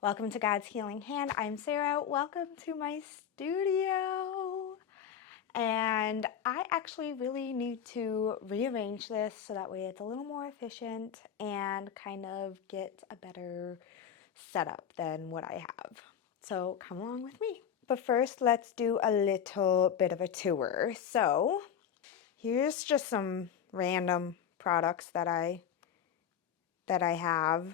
Welcome to God's Healing Hand. I'm Sarah. Welcome to my studio. And I actually really need to rearrange this so that way it's a little more efficient and kind of get a better setup than what I have. So come along with me. But first, let's do a little bit of a tour. So here's just some random products that I have.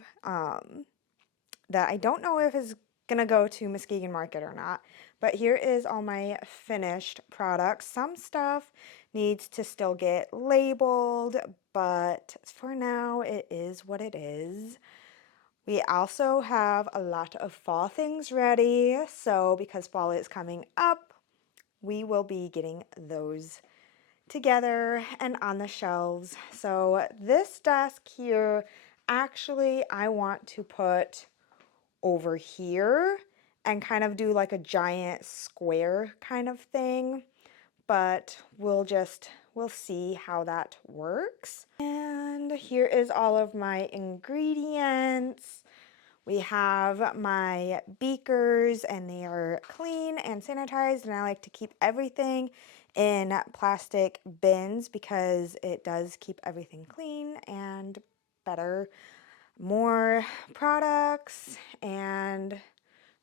That I don't know if is gonna go to Muskegon Market or not, but here is all my finished products. Some stuff needs to still get labeled, but for now it is what it is. We also have a lot of fall things ready, so because fall is coming up, we will be getting those together and on the shelves. So this desk here, actually I want to put over here and kind of do like a giant square kind of thing, but we'll see how that works. And here is all of my ingredients. We have my beakers and they are clean and sanitized, and I like to keep everything in plastic bins because it does keep everything clean and better. More products and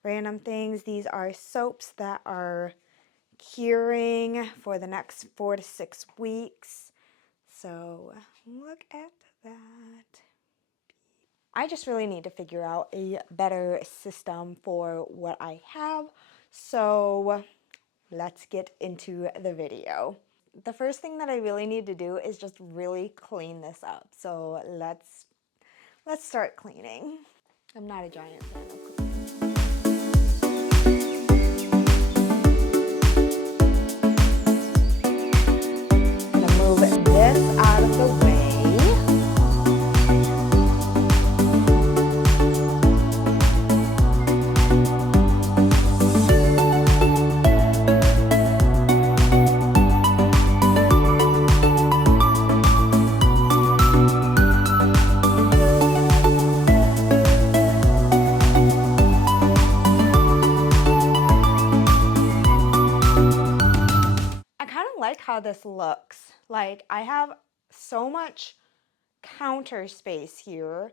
random things. These are soaps that are curing for the next 4 to 6 weeks. So look at that. I just really need to figure out a better system for what I have. So let's get into the video. The first thing that I really need to do is just really clean this up. So let's start cleaning. I'm not a giant fan of cleaning. I'm gonna move this out of the way. How this looks. Like, I have so much counter space here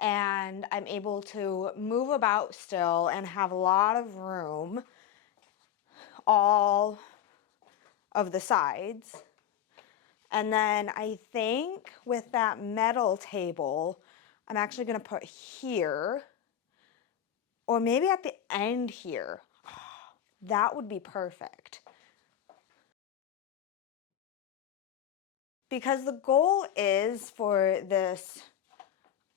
and I'm able to move about still and have a lot of room all of the sides. And then I think with that metal table, I'm actually going to put here or maybe at the end here. That would be perfect. Because the goal is for this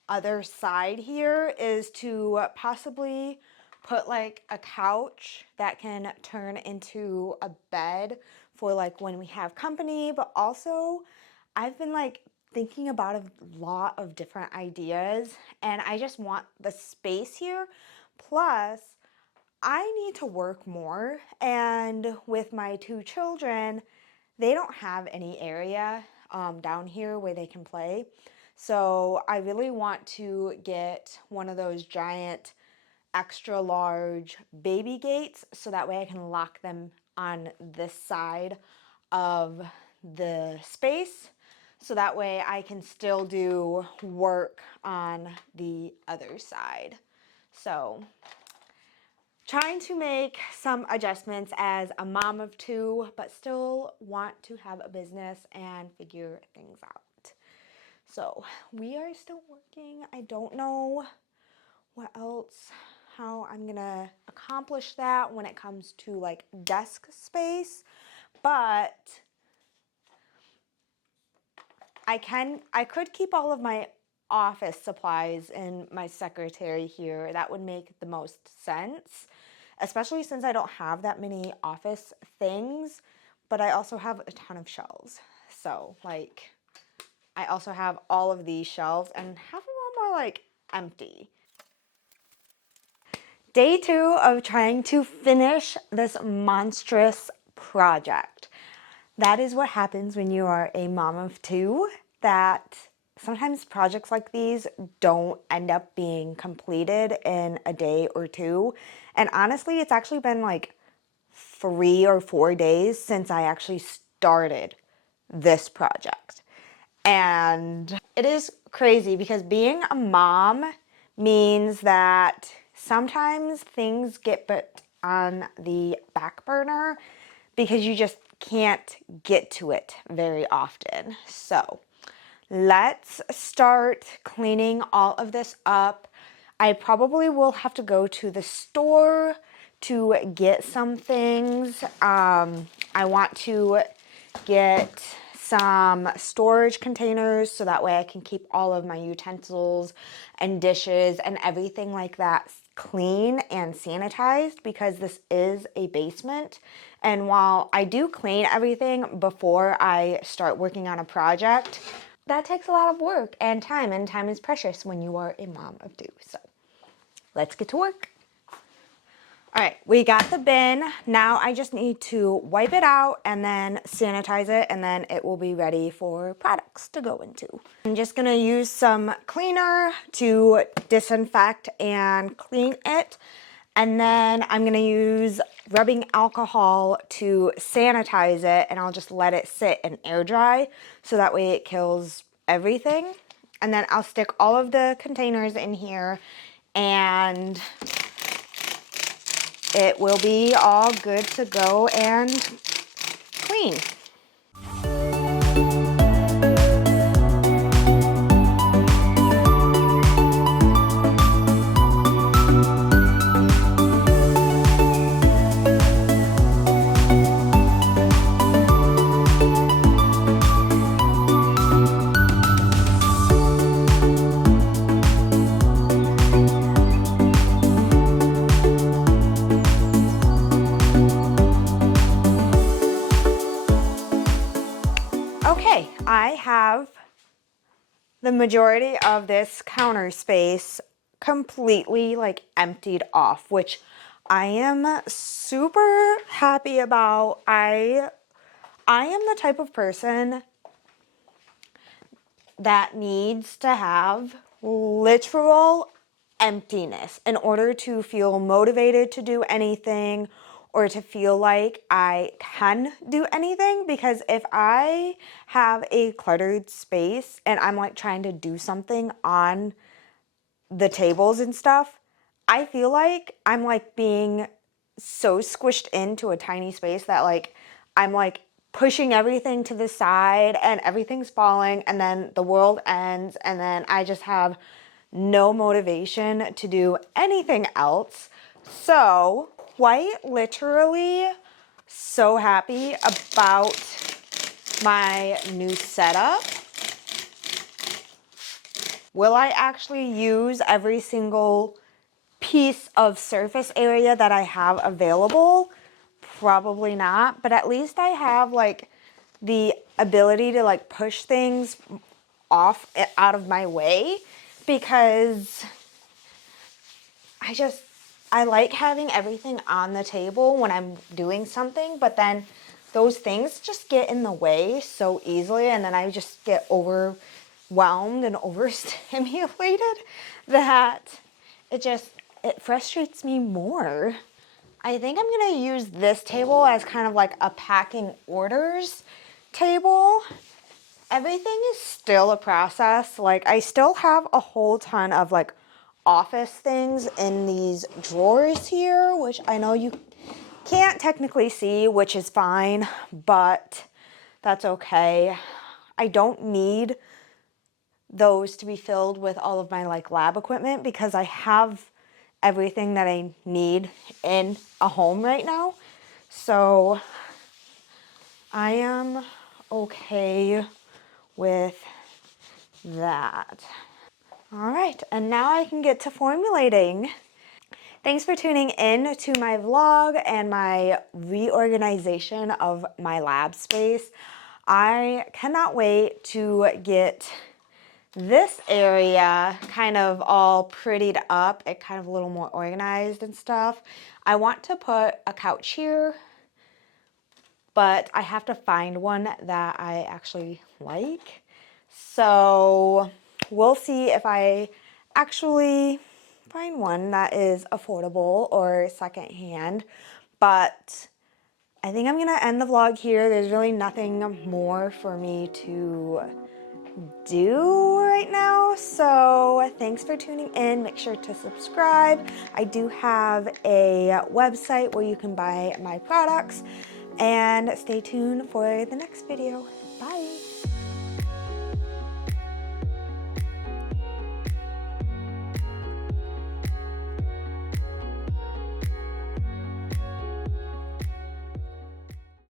other side here is to possibly put like a couch that can turn into a bed for like when we have company, but also I've been like thinking about a lot of different ideas and I just want the space here. Plus, I need to work more, and with my 2 children, they don't have any area down here where they can play. So I really want to get one of those giant extra large baby gates so that way I can lock them on this side of the space. So that way I can still do work on the other side. So trying to make some adjustments as a mom of 2, but still want to have a business and figure things out. So we are still working. I don't know what else, how I'm gonna accomplish that when it comes to like desk space, but I could keep all of my office supplies in my secretary here. That would make the most sense, especially since I don't have that many office things, but I also have a ton of shelves. So like I also have all of these shelves and half of them are like empty. Day 2 of trying to finish this monstrous project. That is what happens when you are a mom of 2, that sometimes projects like these don't end up being completed in a day or two. And honestly, it's actually been like 3 or 4 days since I actually started this project. And it is crazy because being a mom means that sometimes things get put on the back burner because you just can't get to it very often. So let's start cleaning all of this up. I probably will have to go to the store to get some things. I want to get some storage containers so that way I can keep all of my utensils and dishes and everything like that clean and sanitized, because this is a basement. And while I do clean everything before I start working on a project, that takes a lot of work and time is precious when you are a mom of two. So let's get to work. All right, we got the bin. Now I just need to wipe it out and then sanitize it, and then it will be ready for products to go into. I'm just gonna use some cleaner to disinfect and clean it. And then I'm gonna use rubbing alcohol to sanitize it, and I'll just let it sit and air dry so that way it kills everything. And then I'll stick all of the containers in here and it will be all good to go and clean. Okay, I have the majority of this counter space completely like emptied off, which I am super happy about. I am the type of person that needs to have literal emptiness in order to feel motivated to do anything or to feel like I can do anything. Because if I have a cluttered space and I'm like trying to do something on the tables and stuff, I feel like I'm like being so squished into a tiny space that like I'm like pushing everything to the side and everything's falling and then the world ends and then I just have no motivation to do anything else. So quite literally so happy about my new setup. Will I actually use every single piece of surface area that I have available? Probably not, but at least I have like the ability to like push things off out of my way, because I like having everything on the table when I'm doing something, but then those things just get in the way so easily and then I just get overwhelmed and overstimulated that it frustrates me more. I think I'm gonna use this table as kind of like a packing orders table. Everything is still a process. Like I still have a whole ton of like office things in these drawers here, which I know you can't technically see, which is fine, but that's okay. I don't need those to be filled with all of my like lab equipment because I have everything that I need in a home right now. So I am okay with that. All right, and now I can get to formulating. Thanks for tuning in to my vlog and my reorganization of my lab space. I cannot wait to get this area kind of all prettied up and kind of a little more organized and stuff. I want to put a couch here, but I have to find one that I actually like. So we'll see if I actually find one that is affordable or secondhand. But I think I'm gonna end the vlog here. There's really nothing more for me to do right now. So thanks for tuning in. Make sure to subscribe. I do have a website where you can buy my products. And stay tuned for the next video. Bye.